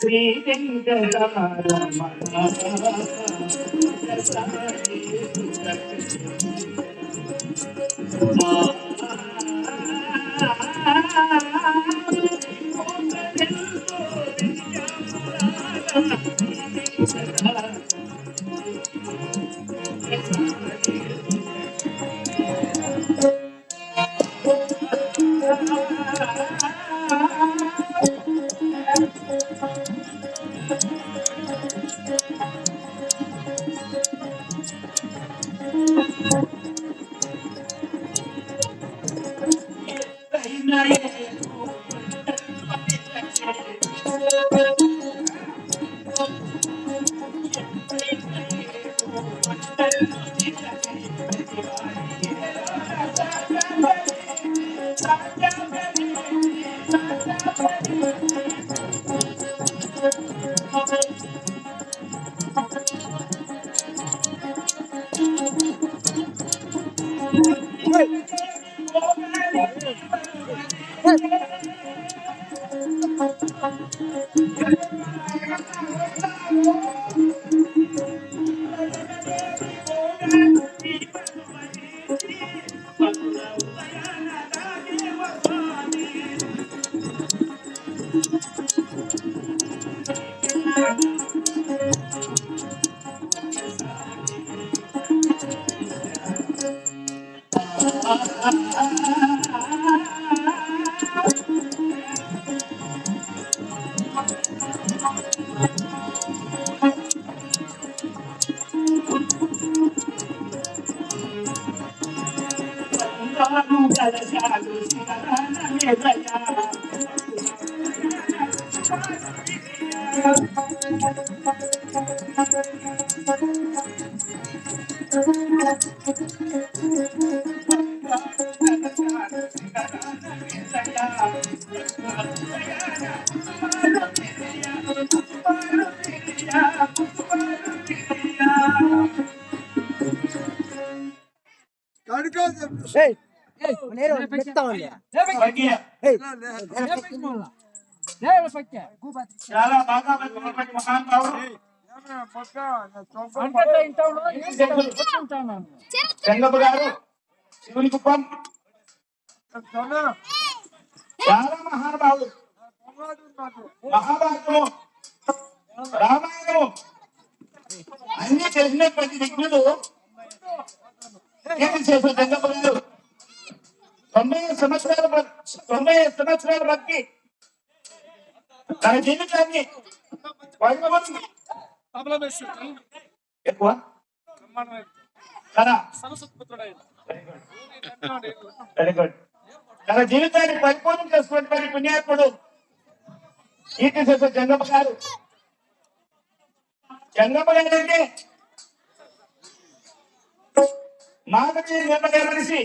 శ్రీ వెంకటరమణ చాలా బాగా చంద్రబాబు గారు శివుని కుప్పం చాలా మహానుభావుడు. మహాభారతము, రామాయణము అన్ని తెలిసినటువంటి విఘ్నులు చేశారు. చంద్రబాబు గారు 90 సంవత్సరాల బట్టి తన జీవితాన్ని ఎక్కువ తన జీవితాన్ని పరిపూర్ణం చేసుకున్నటువంటి పుణ్యాత్ముడు కీర్తి చేశారు జంగమ్మ గారు. జంగమ్మ గారు అంటే మాధవి నిర్మల మనిషి,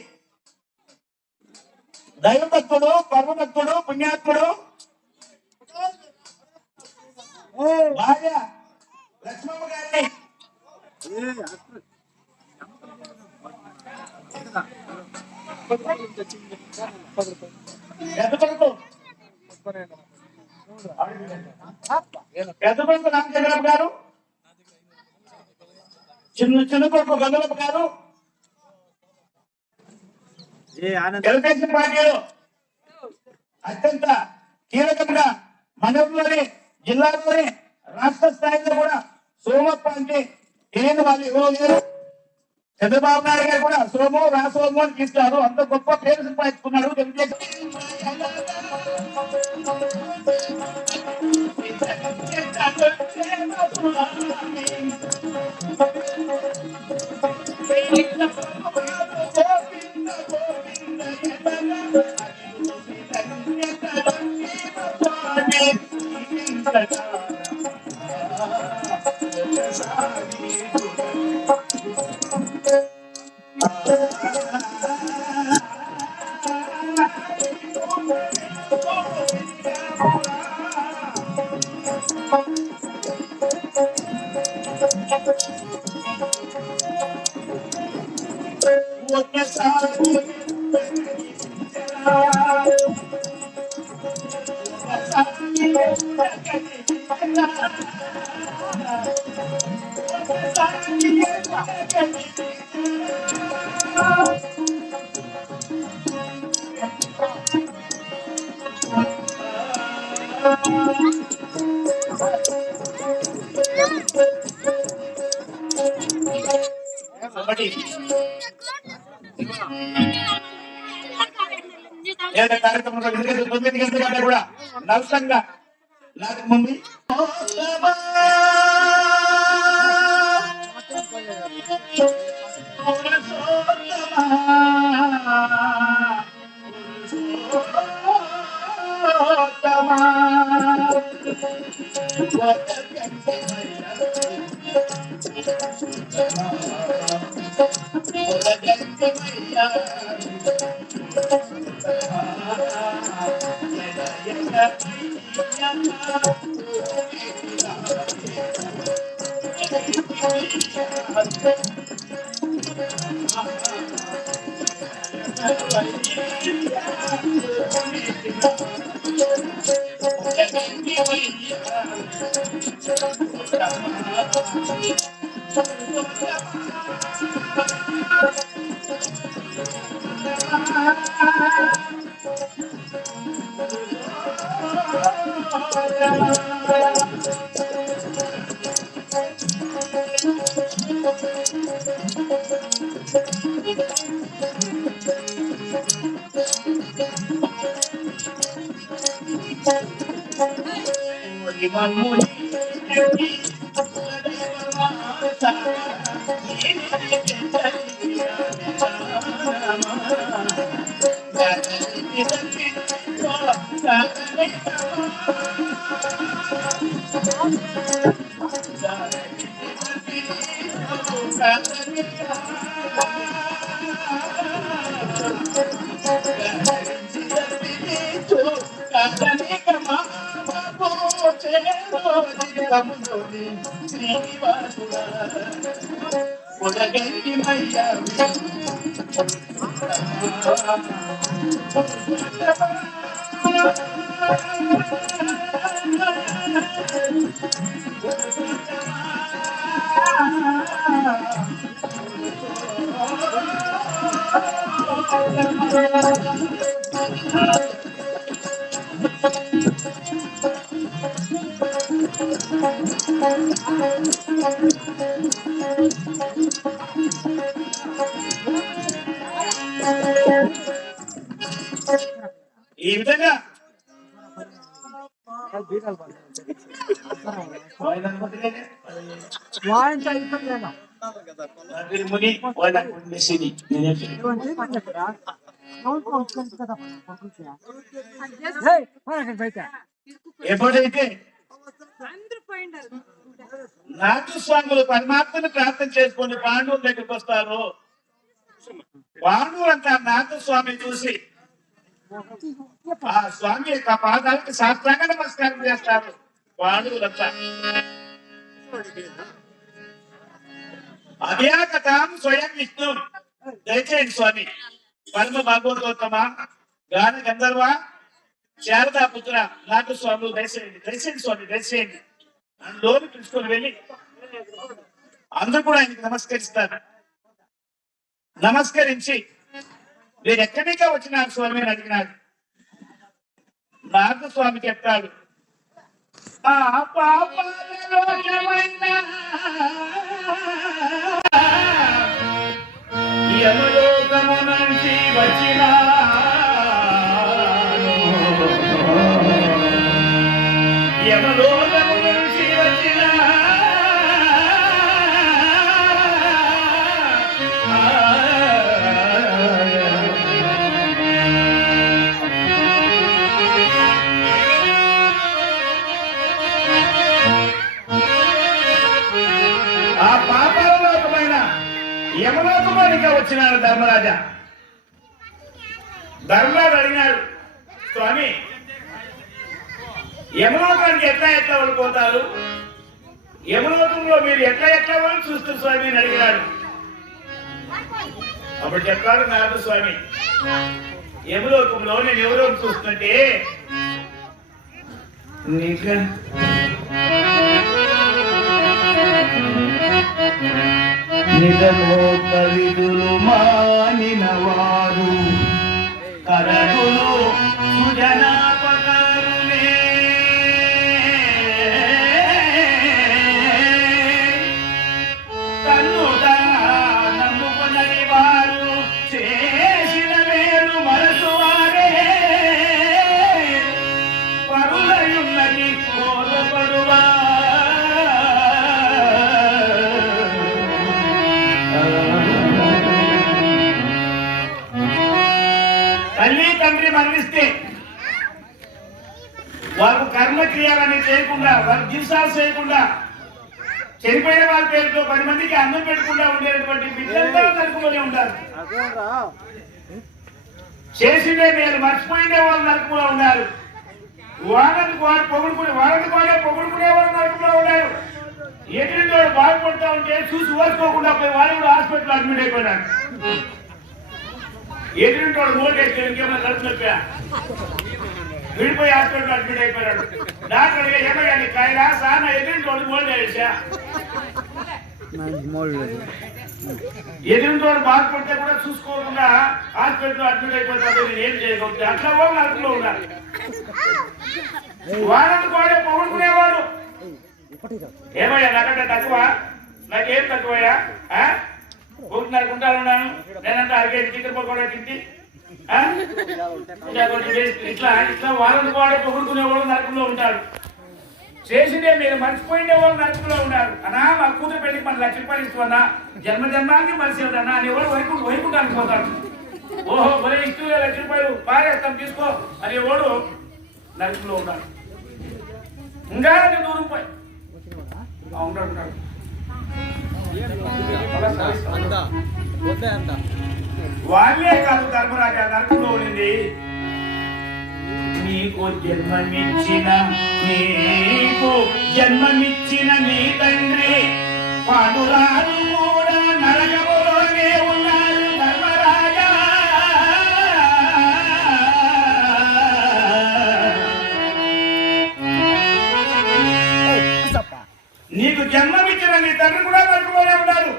దైవభక్తుడు, పరమభక్తుడు, పుణ్యాత్ముడు. భార్య లక్ష్మమ్మ గారిని పెద్దపల్లి రామచంద్రరావు గారు, చిన్న కొడుకు గంగలప్ప గారు, తెలుగుదేశం పార్టీలో అత్యంత కీలకంగా మండలంలోని జిల్లాలోని రాష్ట్ర స్థాయిలో కూడా సోమప్ప అంటే తెలియని వాళ్ళు ఎవరో లేరు. చంద్రబాబు నాయుడు గారు కూడా సోము రాసోము అని తీస్తారు. అంత గొప్ప పేరు సంపాదించుకున్నాడు తెలుగుదేశం. కార్యక్రమంలో 9 గంటల కంటే కూడా నలసంగా లేకముందు ఈ విధంగా ఎప్పుడైతే నాగస్వాములు పరమాత్మను ప్రార్థన చేసుకొని పాండవుల దగ్గరికి వస్తారు, పాండవులు అంతా నాగస్వామి చూసి ఆ స్వామి యొక్క పాదాలకు సాష్టాంగ నమస్కారం చేస్తారు. పాండవులంతా అభ్యాగతం స్వయం విష్ణు. దయచేయండి స్వామి, పరమ భాగవతోత్తమ గాన గంధర్వ శారదా పుత్ర నాటు స్వాములు దయచేయండి, దయచేయండి స్వామి, దయచేయండి అని లోను పిలుచుకొని వెళ్ళి అందరూ కూడా ఆయనకి నమస్కరిస్తారు. నమస్కరించి మీరు ఎక్కడికా వచ్చినారు స్వామి అని అడిగినాడు. నారద స్వామి చెప్తాడు, ఆ పాపాలలో యమలోకము నుంచి వచ్చిన యమలోకము నుంచి వచ్చిన ఆ పాపాలలోకమైన యమలోకమానికి వచ్చినాడు ధర్మరాజా. ధర్మరాజు అడిగినాడు, స్వామి యమలోకానికి ఎట్లా ఎట్లా వెళ్ళిపోతారు, యమలోకంలో మీరు ఎట్లా ఎట్లా వాళ్ళు చూస్తారు స్వామి అని అడిగినాడు. అప్పుడు చెప్పాడు నారద స్వామి, యమలోకంలో నేను ఎవరో చూస్తుంటే నిజమోక విధులు మానిన వారు కరగులు సుజనాపకారులే, కన్నుగా నమ్ముకున్నది వారు చేసిన మేలు మనసు వారే, పరులయున్నది కోరపడువా తల్లి తండ్రి మరణిస్తే వారు కర్మక్రియాలని చేయకుండా, వారు దివసాలు చేయకుండా, చనిపోయిన వారి పేరుతో 10 మందికి అన్నం పెట్టకుండా ఉండేటువంటి బిడ్డలతో నరకంలోనే ఉంటారు. చేసిందే మీరు మర్చిపోయిందే వాళ్ళు నరకంలో ఉన్నారు. వాళ్ళకి వాడు పొగుడుకునే వాళ్ళు నరకంలో ఉన్నారు. ఎటువంటి వాడు బాగుపడుతూ ఉంటే చూసి ఓర్చుకోకుండా పోయి వాళ్ళు కూడా హాస్పిటల్ అడ్మిట్ అయిపోయినాడు. ఎటువంటి వాడు మోట్ వేస్తే ఇంకేమైనా కడుపు నొప్పా విడిపోయి హాస్పిటల్ అడ్మిట్ అయిపోయాడు. డాక్టర్ ఏమయ్యా నీ కాయలా సానా ఎదురింటి వాడు మోల్డ్ వేసా, ఎదురింటి వాడు బాగుపడితే కూడా చూసుకోకుండా హాస్పిటల్ అడ్మిట్ అయిపోతాడు. నేను ఏం చేయకపోతే అట్లా వాళ్ళు నరకంలో ఉన్నారు. వాళ్ళని కూడా పొగుడుకునేవాడు, ఏమయ్యా నాకంటే తక్కువ, నాకేం తక్కువయ్యా, ఒకటిన్నర కుంటాను నేనంటే 1 కేజీ చికెన్ పకోడా తింటి, ఇట్లా ఇట్లా వాళ్ళని కూడా పొగుడుకునేవాడు నరకంలో ఉంటాడు. చేసిందే మీరు మర్చిపోయిండే వాళ్ళు నరకంలో ఉన్నారు. అన్నా మా కూతురు పెళ్లికి మన 1,00,000 రూపాయలు ఇస్తున్నా, జన్మజన్మానికి మరిసేదన్నా అని ఎవరు వైకుంఠానికి పోతాడు. ఓహో మరి ఇస్తూ 1,00,000 రూపాయలు పారేస్తాం తీసుకో అనేవాడు నరకంలో ఉన్నాడు. ఇంకా దూరం పోయి ఉంటాడు. వాళ్ళే కాదు ధర్మరాజా నరకంలో ఉండింది. నీకు జన్మమిచ్చిన నీ తండ్రి పాండురాలు కూడా నరకములోనే ఉన్నారు ధర్మరాజా. నీకు జన్మమిచ్చిన నీ తండ్రి కూడా నరకంలోనే ఉన్నారు.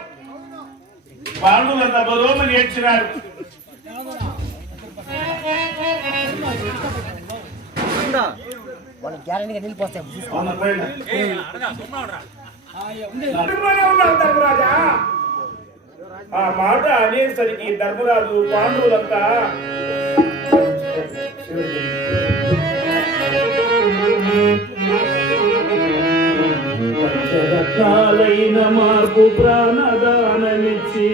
పాండులంతా బరోమని ఏడ్చినారు. ధర్మరాజా ఆ మాట అనేసరికి ధర్మరాజు పాండవులంతా పంచరత్నాలైన మార్పు ప్రాణదానమిచ్చి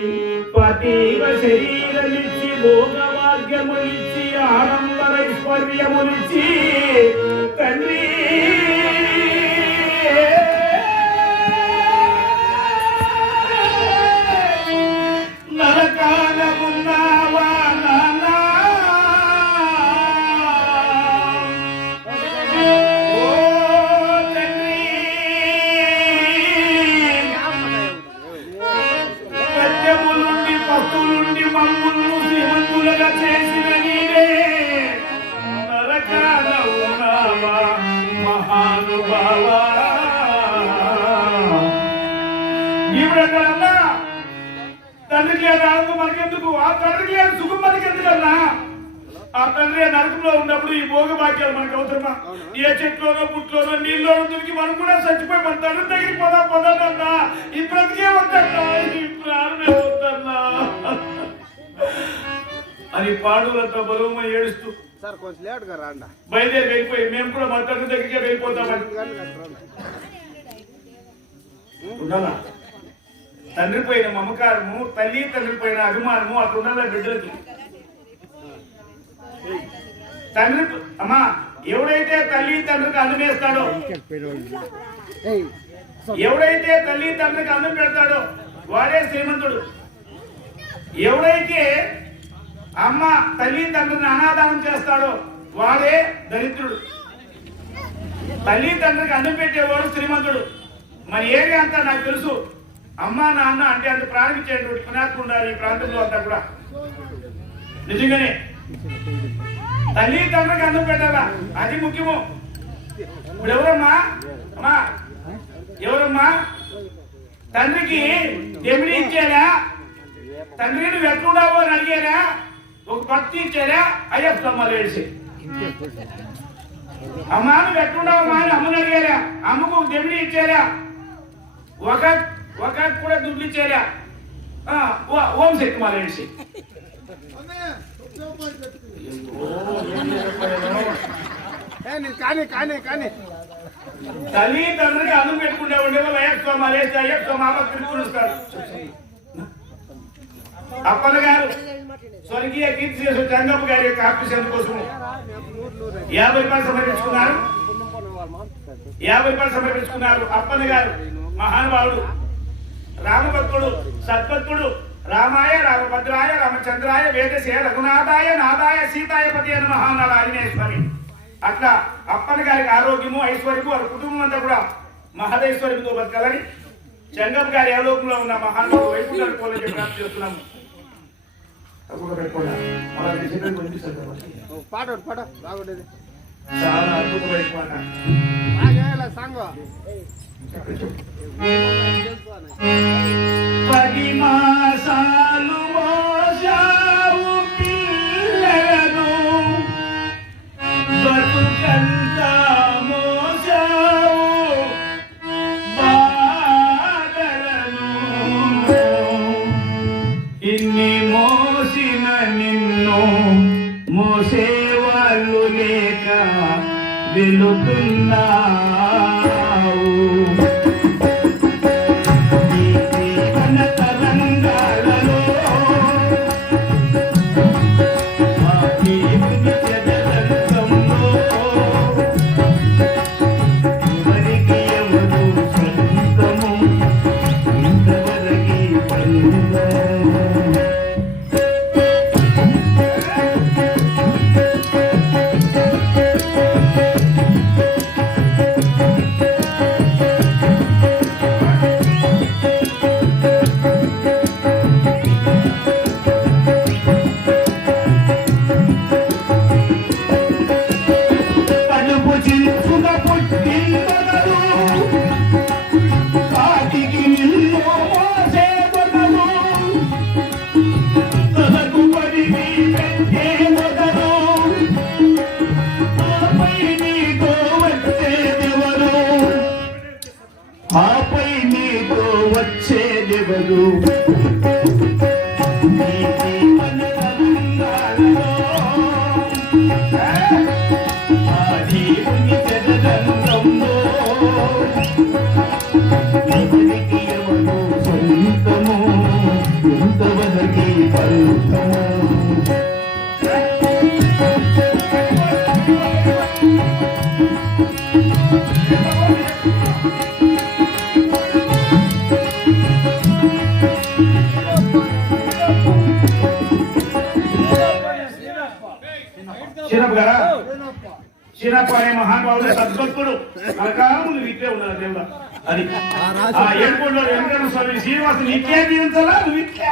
పతీవ శరీరమిచ్చి భోగవాగ్యములిచ్చి ఆడంబరైశ్వర్యములిచ్చి తండ్రి నరకాన ఉన్నావా నాన్నా, ఓ తండ్రి సత్యములుండి భక్తులుండి మమ్ములను శ్రీమంతులుగా చేసిన నీవే నరకాన మహానుభావ ఈవిడన్నా తండ్రికి లేదు ఆనందం మనకెందుకు, ఆ తండ్రికి లేదు సుఖం మనకెందుకన్నా? ఆ తండ్రి నరకంలో ఉన్నప్పుడు ఈ భోగ భాగ్యాలు మనకు అవసరమా? ఏ చెట్లోనో పుట్లోనో నీళ్ళలోనో దునికి మనం కూడా చచ్చిపోయి మన తండ్రి దగ్గరికి పోదామన్నా. ఈ బ్రతికే వద్దన్నా, ఈ ప్రాణమే వద్దన్నా అని పాండవులతో బరువుమని ఏడుస్తూ బయలుదేరి వెళ్ళిపోయి మేము కూడా మా తండ్రి దగ్గరికే వెళ్ళిపోతామని. తండ్రి పైన మమకారము, తల్లి తండ్రి పైన అభిమానము అట్లుండాలి బిడ్డలకి. తండ్రి అమ్మా ఎవడైతే తల్లి తండ్రికి అన్నం వేస్తాడో, ఎవడైతే తల్లి తండ్రికి అన్నం పెడతాడో వాడే శ్రీమంతుడు. ఎవడైతే అమ్మ తల్లి తండ్రిని అనాదానం చేస్తాడో వాడే దరిద్రుడు. తల్లి తండ్రికి అన్నం పెట్టేవాడు శ్రీమంతుడు. మరి ఏరియా అంతా నాకు తెలుసు. అమ్మ నాన్న అంటే అంత ప్రారంభించేటువంటి పుణ్యాత్ములు ఉండాలి ఈ ప్రాంతంలో అంతా కూడా. నిజంగానే తల్లి తండ్రికి అన్నం పెట్టాలా, అది ముఖ్యము. ఇప్పుడు ఎవరమ్మా అమ్మా ఎవరమ్మా తండ్రికి దెమిడి ఇచ్చారా? తండ్రి నువ్వు ఎట్లున్నావు అని అడిగారా? ఒక భక్తి ఇచ్చారా? అయ్యప్ప స్తంభాలు వేసి అమ్మా నువ్వు ఎట్లున్నావమ్మా అని అమ్మని అడిగారా? అమ్మకు ఒక దెమిడి ఇచ్చారా? ఒక కూడా దుడ్లు ఇచ్చారా? ఓం శక్తి మాల వేసి తల్లి తండ్రికి అన్నం పెట్టుకుంటే ఉండేవాళ్ళు అయ్యప్ప మాల వేసి అయ్యప్ప మాల తిరుగుతాడు. అప్పన్న గారు స్వర్గీయ కీర్తి చేసిన చంగప్ప గారి యొక్క ఆఫీస్ కోసం 50 రూపాయలు సమర్పించుకున్నారు. 50 రూపాయలు సమర్పించుకున్నారు. అప్పన్న గారు మహానుభావుడు, రామభక్తుడు, సద్భక్తుడు. రామాయ రామభద్రాయ రామచంద్రాయ వేదశే రఘునాథాయ నాదాయ సీతాయ పతి అని మహానాడు ఆంజనేయ స్వామి. అట్లా అప్పన్న గారికి ఆరోగ్యము ఐశ్వర్యము వారి కుటుంబం అంతా కూడా మహదైశ్వర్యంతో బతకాలని చంగప్ప గారి ఆలోకంలో ఉన్న మహానుభావుడు వైకుంఠాన్ని పోలని ప్రార్థన చేస్తున్నాము. చాలా అద్భుతమైన పాట. 10 మాసాలు మోసావు పిల్లలను, బతుకంతా మోసావు బాధలను. ఇన్ని మోసిన నిన్ను మోసేవాళ్ళు లేక వెళుతున్నావు. ఆపై నీతో వచ్చేదెవరు? దేవుని జగదంగంలో ఎవరికి ఎవరు సొంతము, ఎంతవరకి పలుకము. చిన్నప్ప అనే మహానుభావుడు సద్భక్తుడు కలకాలములు ఇట్లే ఉన్నారు దేవుడా. అది ఆ ఏడుకోండి వెంకటేశ్వర స్వామి శ్రీనివాసుని ఇట్లే జీవించాలా, నువ్వు ఇట్లే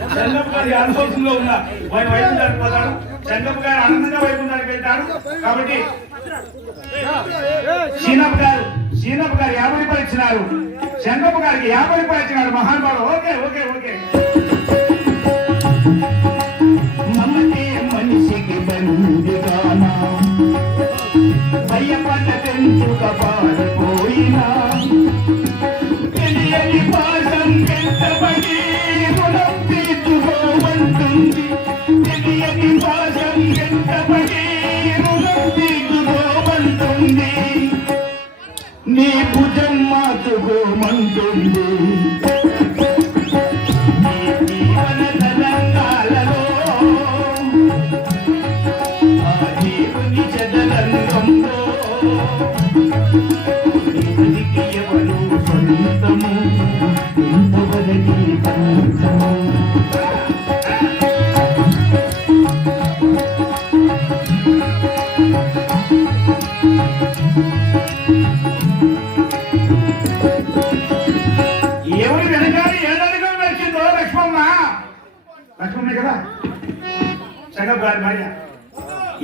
చంద్రబాబు గారి అనుభవంలో ఉన్న ఆయన వైకుంఠానికి పోతాడు, చంద్రబాబు గారు ఆనందంగా వైకుంఠానికి వెళ్తాడు. కాబట్టి సీనప్ప గారు 50 రూపాయలు ఇచ్చినారు, చంద్రబాబు గారికి 50 రూపాయలు ఇచ్చినారు. మహానుభావుడు. Okay okay okay. మమతే మనిషికి బందిగానా భయపడ్డ తెంచుక పారిపోయినా తెలియని పాసం ఎంతబడి రుణం తీర్చుకోమంటుంది, తెలియని పాసం ఎంతబడి రుణం తీర్చుకోమంటుంది, నీ భుజం మార్చుకోమంటుంది. ఎవరి వెనకాల ఏడడుగులు నడిచిందో లక్ష్మమ్మ కదా చంద్రబాబు గారి భార్య.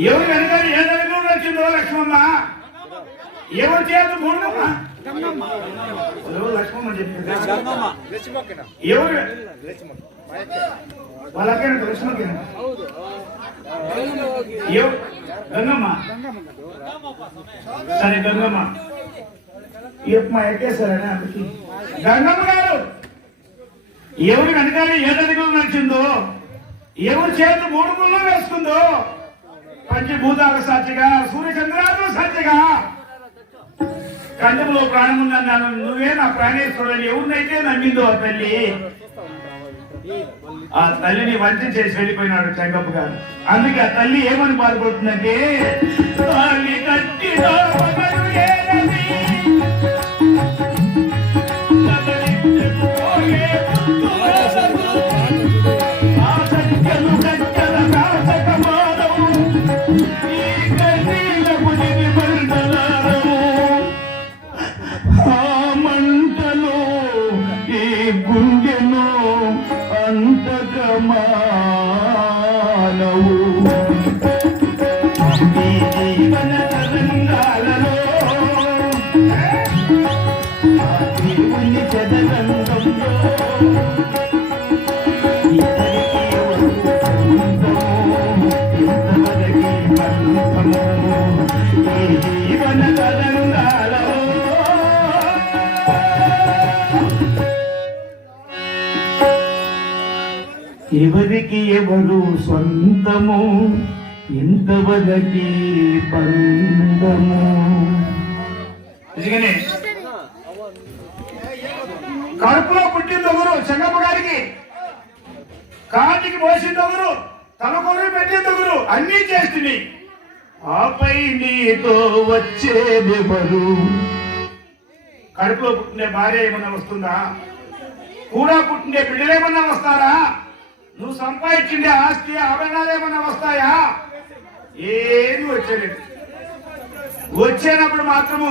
ఎవరి వెనకాల ఏడడుగులు నడిచిందో లక్ష్మమ్మ, ఎవరి చేత మూడమ్మ లక్ష్మమ్మ చెప్పింది. ఎవరు వాళ్ళకే లక్ష్మకి గంగమ్మ. సరే గంగమ్మ మా ఎక్కేస్తారని అందుకే గంగమ్మ గారు ఎవరి వెనకాల ఏడడుగులు నడిచిందో, ఎవరి చేత 3 ముళ్ళు వేసుకుందో, పంచభూతాల సాక్షిగా సూర్యచంద్రాలు సాక్షిగా కంఠంలో ప్రాణం ఉందన్నాను, నువ్వే నా ప్రాణేశ్వరుడు ఎవరినైతే నమ్మిందో ఆ తల్లిని వంచన చేసి వెళ్ళిపోయినాడు చంగప్ప గారు. అందుకే ఆ తల్లి ఏమని బాధపడుతుందంటే, తల్లి కట్టిన ఎవరికి ఎవరు స్వంతము ఇంతవరకి బంధము. కడుపులో పుట్టింది ఒకరు చెంగప్ప గారికి, కాటికి పోసింది ఒకరు, తలకొరు పెట్టింది ఒకరు, అన్నీ చేస్తుంది. ఆపై నీతో వచ్చేదెవరు? కడుపులో పుట్టిన భార్య ఏమన్నా వస్తుందా? కూడా పుట్టిన బిడ్డలేమన్నా వస్తారా? నువ్వు సంపాదించిండే ఆస్తి ఆభరణాలు ఏమన్నా వస్తాయా? ఏమి వచ్చేది. వచ్చేటప్పుడు మాత్రము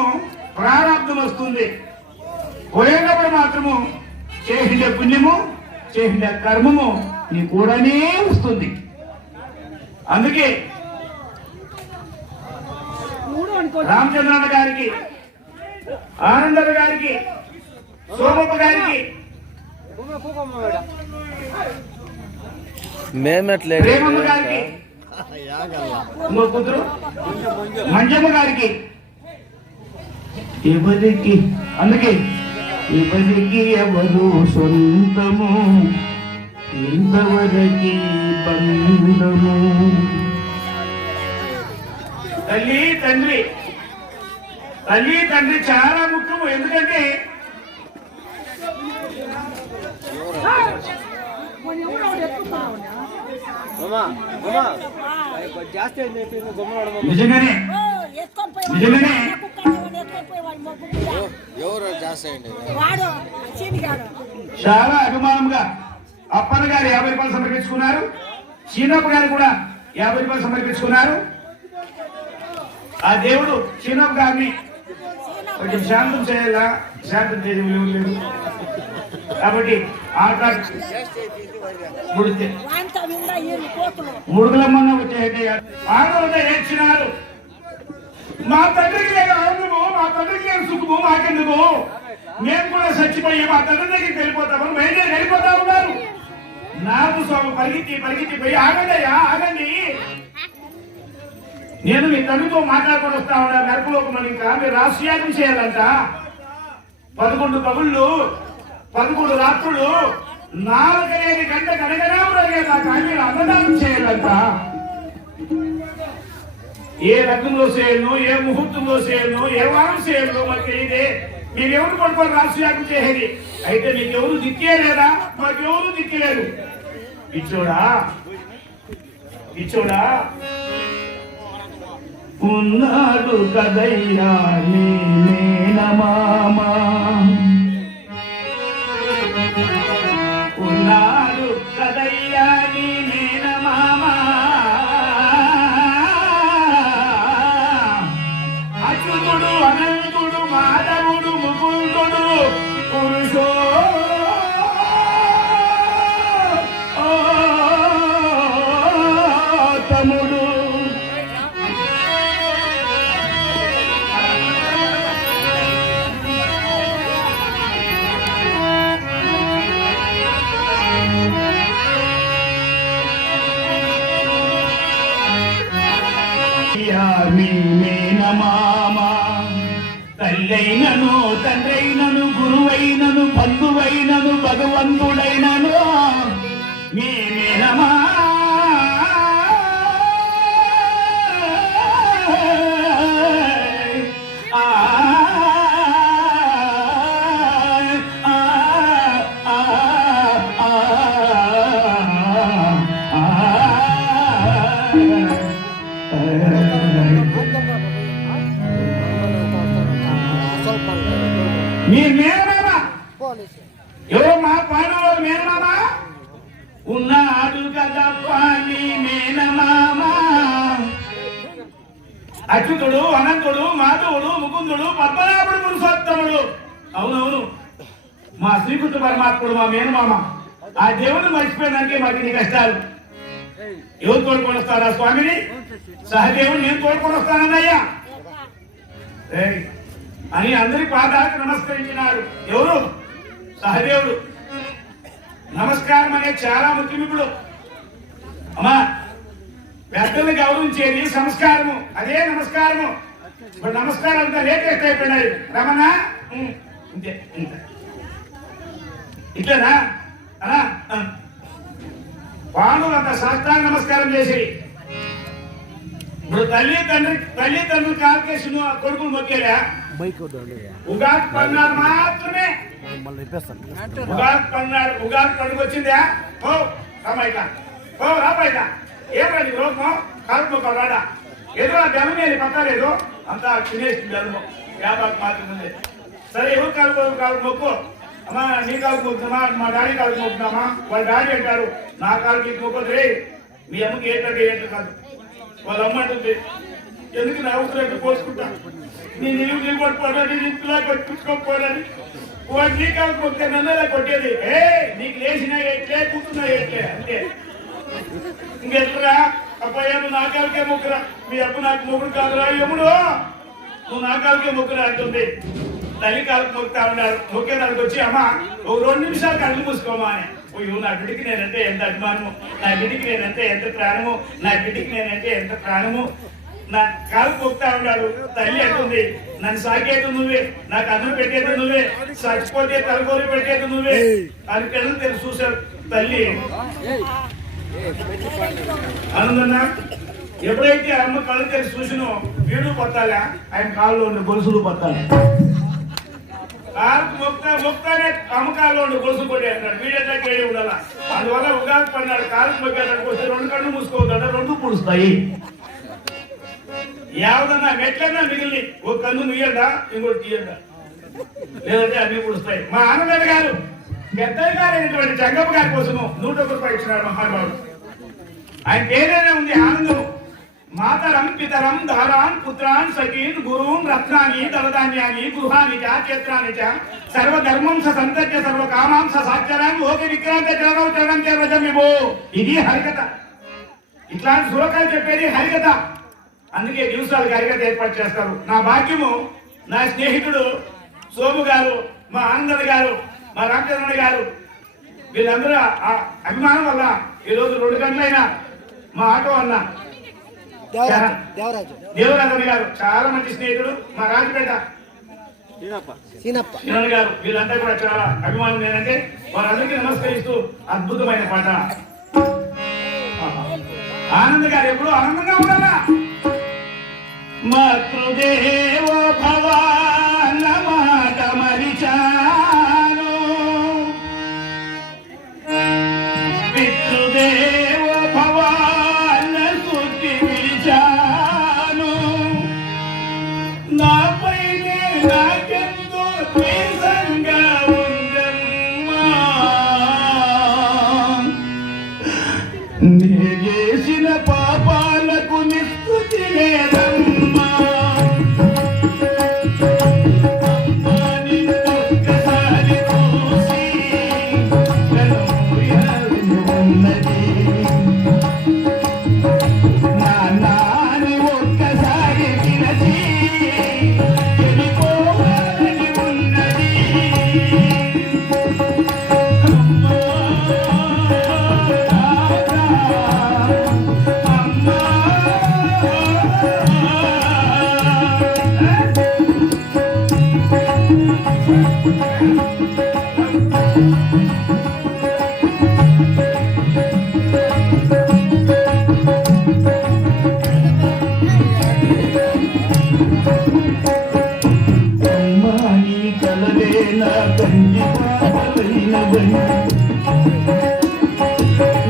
ప్రారంభం వస్తుంది, పోయేటప్పుడు మాత్రము చేసిన పుణ్యము చేసిన కర్మము నీ కూడానే వస్తుంది. అందుకే రామచంద్రన్న గారికి, ఆనందరావు గారికి, సోమప్ప గారికి, ప్రేమమ్మ గారికి, కూతురు మంజమ్మ గారికి, ఎవరికి అందుకే ఎవరికి ఎవరు సొంతము ఇంతవరకి బంధము. తల్లి తండ్రి చాలా ముఖ్యము. ఎందుకంటే నిజంగానే చాలా అభిమానంగా అప్పన్న గారు 50 రూపాయలు సమర్పించుకున్నారు, చీనప్ప గారు కూడా 50 రూపాయలు సమర్పించుకున్నారు. ఆ దేవుడు చీనప్ప గారిని కొంచెం శాంతం చేయాలా, శాంతం చేయడం లేదు. కాబట్టి ఆట ముడుగులమ్మన్న వచ్చేయండి. ఆడవాళ్ళ ఏడ్చినారు, మా తండ్రికి లేని ఆనందము, మా తండ్రికి లేని సుఖము మాకెందుకు, మేము కూడా చచ్చిపోయి మా తండ్రి దగ్గరికి వెళ్ళిపోతాము, మేమే వెళ్ళిపోతా ఉన్నారు. నాకు స్వామి పరిగెత్తి పోయి ఆగండియ్యా, ఆగండి, నేను మీ తండ్రితో మాట్లాడుకొని వస్తా ఉన్నా నరకలోకమని. ఇంకా మీరు రాష్ట్రయాగం చేయాలంట. 11 పగుళ్ళు 11 రాత్రులు 4 గంట గడగడాక మీరు అన్నదానం చేయాలంట. ఏ లగ్నంలో చేయను, ఏ ముహూర్తంలో చేయను, ఏ వారం చేయను మాకు తెలియదే. మీరెవరు పడుకొని రాష్ట్రయాగం చేసేది అయితే మీకెవరు దిక్కే లేదా? మాకెవరు దిక్కులేదు. ఇచ్చోడా ఉన్నాడు కదయ్యా నీ మేనమామా, ఉన్నాడు కదయ్యా నీ మేనమామా, అచ్యుతుడు అనంతుడు మాధవుడు ముకుందుడు పురుషో తముడు. మీ మేనమామా తల్లైనను తండ్రైనను గురువైనను బంధువైనను భగవంతుడైనను మీ మేనమా మీ మేనమామా ఎవరో మా పాండవుల మేనమామా ఉన్నాడు కదప్పా నీ మేనమామా, అచ్యుతుడు అనంతుడు మాధవుడు ముకుందుడు పద్మనాభుడు పురుషోత్తముడు. అవునవును, మా శ్రీకృష్ణ పరమాత్ముడు మా మేనమామ. ఆ దేవుని మర్చిపోయినాకే మాకు ఇన్ని కష్టాలు. ఎవరు తోడుకొని వస్తారా స్వామిని? సహదేవుడు నేను తోడుకొని వస్తానన్నయ్యా అని అందరి పాదాలకు నమస్కరించినారు. ఎవరు? సహదేవుడు. నమస్కారం అనేది చాలా ముఖ్యం. ఇప్పుడు అమ్మా పెద్దల్ని గౌరవించేది సంస్కారము, అదే నమస్కారము. ఇప్పుడు నమస్కారాలు లేటెస్ట్ అయిపోయినాయి. రమణ ఇంతే ఇట్లేనా? పాండవులు అంత శాస్త్రాన్ని నమస్కారం చేసి ఇప్పుడు తల్లిదండ్రులు కాల్కేసి కొడుకులు మొక్కేలా ఉగాది పన్నాడు మాత్రమే. ఉగాది పండుగ వచ్చిందా? ఓ రామాయిక, ఓ రామాయిక, ఏం రాదు రోగం కాలు మొక్క రాడా? ఏదో ఆ బెల్లం పక్కలేదు అంతా తినేసి బెల్లము వ్యాపారం మాత్రమే. సరే ఎవరు కాలు మొక్కు అమ్మా, నీ కాలు మొక్కుతామా, మా డాడీ కాలు మొక్కుతామా? వాళ్ళ డాడీ అంటారు నా కాలుకి మొక్కదు, మీ అమ్మకి ఏంటంటే కాదు. వాళ్ళ అమ్మ అంటుంది ఎందుకు నా అవసరం పోసుకుంటా, నీ నిలువు నిలబడిపోవడానికి ఇంట్లో కొట్టుకోకపోవడానికి. వాడు నీ కాలు మొక్కితే నన్నలా కొట్టేది. నీకు లేచినా ఎట్లే కూర్చున్నా ఎట్లే అంతే. ఇంకెట్లా అబ్బాయ్యా నువ్వు నా కాలకే మొక్కురా, మీ అప్పు నాకు మొక్కుడు కాదురా యముడు, నువ్వు నా కాలకే మొక్కురా అంటుంది. తల్లి కాలకు మొక్కుతా ఉన్నాడు. మొక్కేదానికి వచ్చి అమ్మ ఒక 2 నిమిషాలు కళ్ళు మూసుకోమా అని. నా బిడ్డకి నేనంటే ఎంత అభిమానము, నా బిడ్డకి నేనంటే ఎంత ప్రాణము, నా బిడ్డకి నేనంటే ఎంత ప్రాణము. నా కాలు మొక్కుతా ఉన్నాడు. తల్లి అంటుంది నన్ను సాగేది నువ్వే, నాకు అన్నం పెట్టేది నువ్వే, చచ్చిపోతే తలగోరి పెట్టేది నువ్వే అని పిల్లలు తెలుసు చూశారు. తల్లి ఆనందన్నా ఎప్పుడైతే అమ్మ కళ్ళు తెలిసి చూసినో వీడు పట్టాలా, ఆయన కాళ్ళు ఉండే గొలుసులు పట్టాలి. కాలుకు మొక్తానే అమ్మకాల్లో ఉండే గొలుసు కొట్టే అంటాడు. వీడెట్లా కేడి ఉండాల. అందువల్ల ఉగాది పడినాడు కాలుకు మొక్కేదానికి వస్తే 2 కళ్ళు మూసుకోవద్దా, 2 పుడుస్తాయి. యావదన్నా మెట్లన్నా మిగిలి ఒక కన్ను నీయడా, ఇంకోటి తీయడా, లేదంటే అన్ని పుడుస్తాయి. మా ఆనందయ్య గారు పెద్దయ్య గారు అయినటువంటి జంగప్ప గారి కోసము 101 రూపాయలు ఇచ్చినాడు మహానుభావుడు. ఆయన పేరైనా ఉంది ఆనందము. మాతరం పితరం దారాన్ పుత్రాన్ సఖీన్ గురూన్ రత్నాని దళధాన్యాని గృహాని చ క్షేత్రాని చ సర్వధర్మం సంతజ్ఞ సర్వకామాం సాక్షరాన్ లోక విక్రాంత చరణం చరజమివో. ఇది హరికథ. ఇట్లాంటి శ్లోకాలు చెప్పేది హరికథ. అందుకే దివసాలకు హరికథ ఏర్పాటు చేస్తారు. నా భాగ్యము నా స్నేహితుడు సోము గారు, మా ఆనంద్ గారు, మా రామచంద్ర గారు, వీళ్ళందరూ అభిమానం వల్ల ఈరోజు 2 గంటలైనా మా ఆటో అన్న దేవరాజన్ గారు చాలా మంచి స్నేహితుడు, మా రాజపేట గారు, వీళ్ళంతా కూడా చాలా అభిమానం. ఏంటంటే వారందరికీ నమస్కరిస్తూ అద్భుతమైన పాట. ఆనంద్ గారు ఎప్పుడు ఆనందంగా ఉండాలా. మాతృదేవ భవ మాట మరిచాను, పితృదేవ భవ సుఖి విచాను, నాపైనే నాకెంతో ద్వేషంగా ఉందమ్మా, నే చేసిన పాపాలకు నిష్కృతి లేదమ్మా.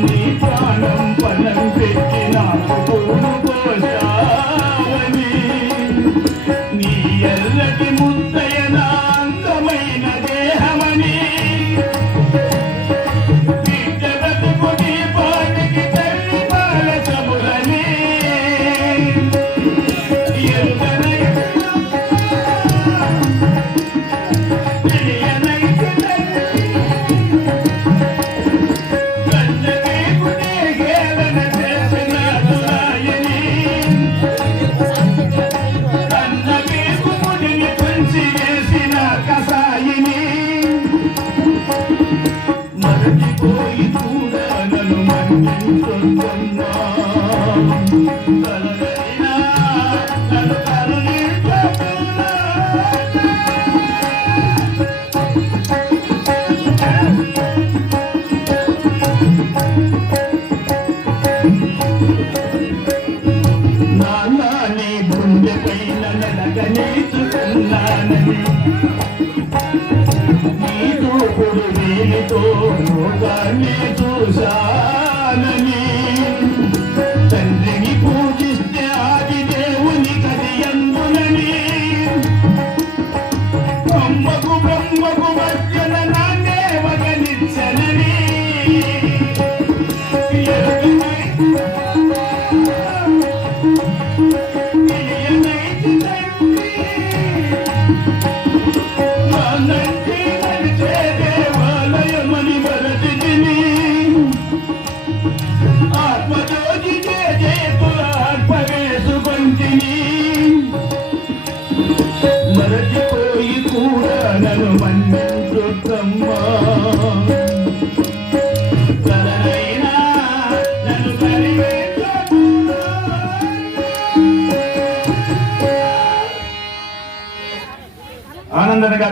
నీ ప్రాణం పనం పెట్టి నాకు పోషావని, నీ ఎల్లటి ముద్దయన అందమైన దేహమని, బిడ్డ బతుకు నీ పాటికి తల్లి బాల చములని, మరచిపోయి కూడా నన్ను మన్నించుకున్నా, నన్ను కరుణించుకున్నా. నాన్న నీ గుండె పైన నడగనేసుకున్నానని, నీ చూపుడు వేలితో లోకాన్ని చూశానని, తండ్రిని పూజిస్తే ఆది దేవుని కది అందునని, బ్రహ్మకు మధ్యన నాన్నే మగనిచ్చనని, మరచిపోయి కూడా నన్ను మన్నించుకమ్మా, కలనైనా నన్ను కరివేసుకున్నా. ఆనందనగా